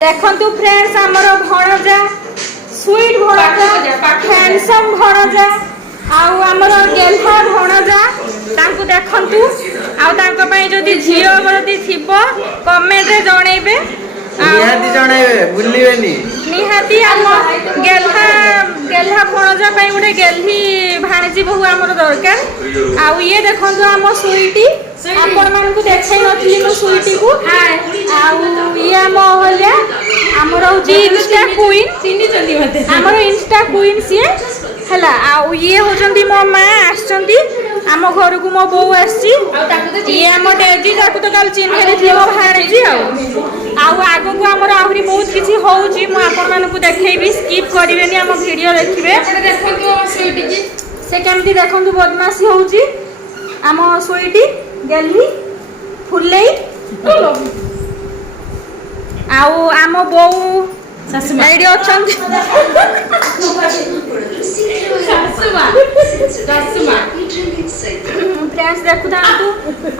देखंतु फ्रेंड्स हमर भणजा sweet भणजा handsome भणजा आउ हमर गेल्हा भणजा तांको देखंतु आउ तांको पई जदी झियो जदी थिबो कमेंट रे जणैबे निहाती जणैबे भूलिबेनी निहाती हम गेल्हा भणजा पई गुटे गेल्ही भाणजी बहु हमर दरकार आउ ये देखंतु हम स्वीटी आपण मान को देखाई नथली मो स्वीटी को आउ ये हम होल्या हमर होची इंस्टा क्वीन चिनी चंदी मते हमर इंस्टा क्वीन सी हला आउ ये होचंदी मो मां आछंती हम घर को मो बो आसी ये हम डेजी ताकू तो काल चिन्ह देथि मो भाणजी आउ आगो को हमर आहुरी बहुत किछि होउची मो आपण मान को देखेबी स्किप करिवेनी हम वीडियो देखिबे देखंतु स्वीटी जी से केमती देखंतु बदमाशी होउची हम स्वीटी गेली फुलेई आउ आम बोऊ एडी अछंती फ्रेंड्स देखु थांतु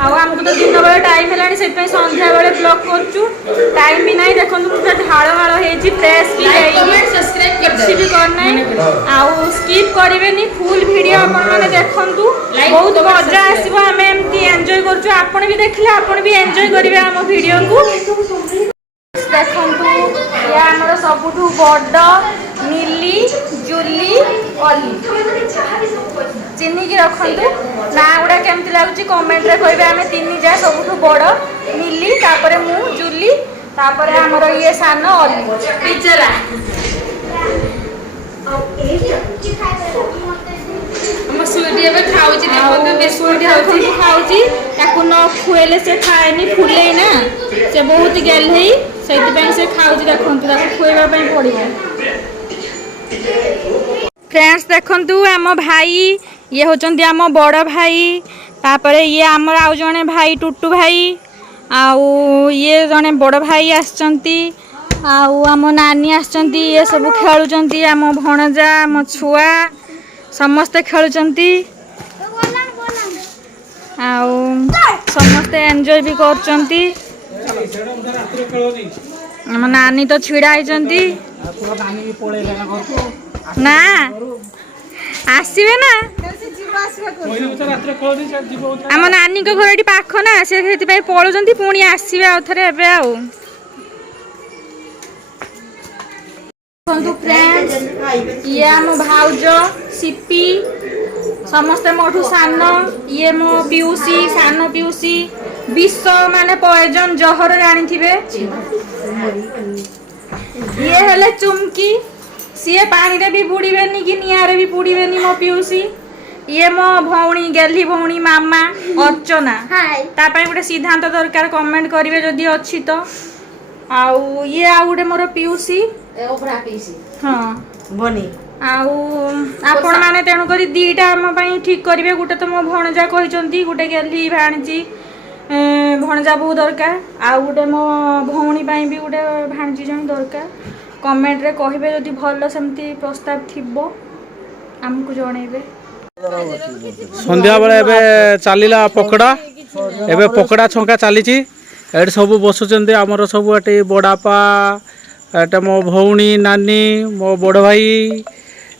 आउ हमको तो दिन बेले टाइम हेलानी से पे संध्या बेले ब्लॉग करचु टाइम भी नाही देखंतु मुझे ढाळ हाळ हेजी प्रेस भी कमेंट सब्सक्राइब कर भी करना आउ स्किप करिवेनी फुल वीडियो अपन माने देखंतु बहुत मजा आसीबो हमें एमती एन्जॉय करचु आपण भी देखले आपण भी एन्जॉय करिवे हम वीडियो को देखंतु या हमर सबुठु बड नीली जुली अली चिन्नी की रखंतु ना गुडा केमती लागुची कमेंट रे कहबे हमें तीन जा सबुठु बड नीली तापरे मु जुली तापरे हमर ये सान अली पिजरा हम स्वीटी एबे खाउची देखंतु बिस्कुट खाउची ताकू न खुएले से खाएनी फुले ना से बहुत गेलही सेति पे से खाउची देखंतु ताकू खुएबा पई पड़िबो फ्रेंड्स देखंतु हम भाई ये होचंती हम बड़ भाई तापरे ये हमर आउ जने भाई टुटू भाई आउ ये जने बड़ भाई आछंती आउ हम नानी आछंती ये सब खेलुचंती हम भणजा हम छुआ समस्ते खेलुचंती आउ समस्ते एन्जॉय भी करचंती हम नानी तो छिड़ा आइचंती ना आसीबे ना हम नानी को घर पाख ना से पलुचंती पुणी आसीबे आउ थरे एबे आउ फ्रेंड्स ये आम भाउज सिपी समस्ते मोठू सान ये मो पिउसी सान पिउसी विष माने पॉइजन जहर जानिथिबे ये हेले चुमकी सीए पानी रे भी बुड़ीबेनी कि नियारे भी बुड़ीबेनी मो पिउसी ये मो भौणी गेली भौणी मामा अर्चना ता पई गुटे सिद्धांत दरकार कमेंट करिवे जदी अछि तो आउ ये आ गुटे मोर पिउसी ओपरा पिउसी हां बनी आउ आपण माने तेनु करी दीटा हम पई ठीक करिवे गुटे तो मो भणजा कहिचंती गुटे गेली भाणजी भणजा बहु दरकार आउ गुटे मो भौणी पई भी गुटे भाणजी जण दरकार कमेंट रे कहिबे जदी भलो सेमती प्रस्ताव थिबो हमकु जणैबे संध्या बेले एबे चलीला पकड़ा एबे पकड़ा छंका चलीची एड सब बसुचंदी हमर सब एटी बड़ापा एटा मो भौणी नानी मो बड़ भाई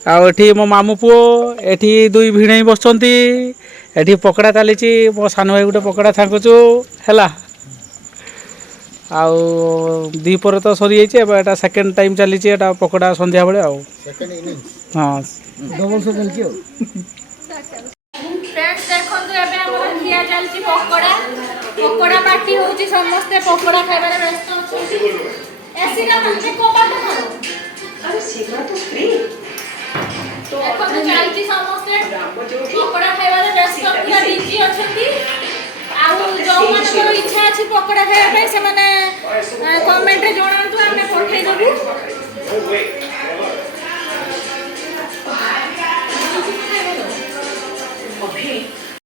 आठी मो मामू पुओ एठी दुई भिणई बसचंती एठी पकड़ा चलीची मो सान भाई गुटे पकड़ा थाकुचु हैला आउ दीपर तो सरी जाइए एबे एटा सेकंड टाइम चलीची एटा पकड़ा संध्या बेले आउ सेकंड इनिंग्स हां डबल से चलची फ्रेंड्स देखंतु एबे हमर खिया चलची पकोड़ा पार्टी होची समस्त पकोड़ा खाइबा रे व्यस्त अछि एसी का म्हणजे कोपाट मारो अरे सीधा तो फ्री तो देखंतु चलची समस्त पकोड़ा खाइबा रे व्यस्त पूरा बिजी अछंती आउ जो मानकर इच्छा अछि पकोड़ा खाइबा पे से माने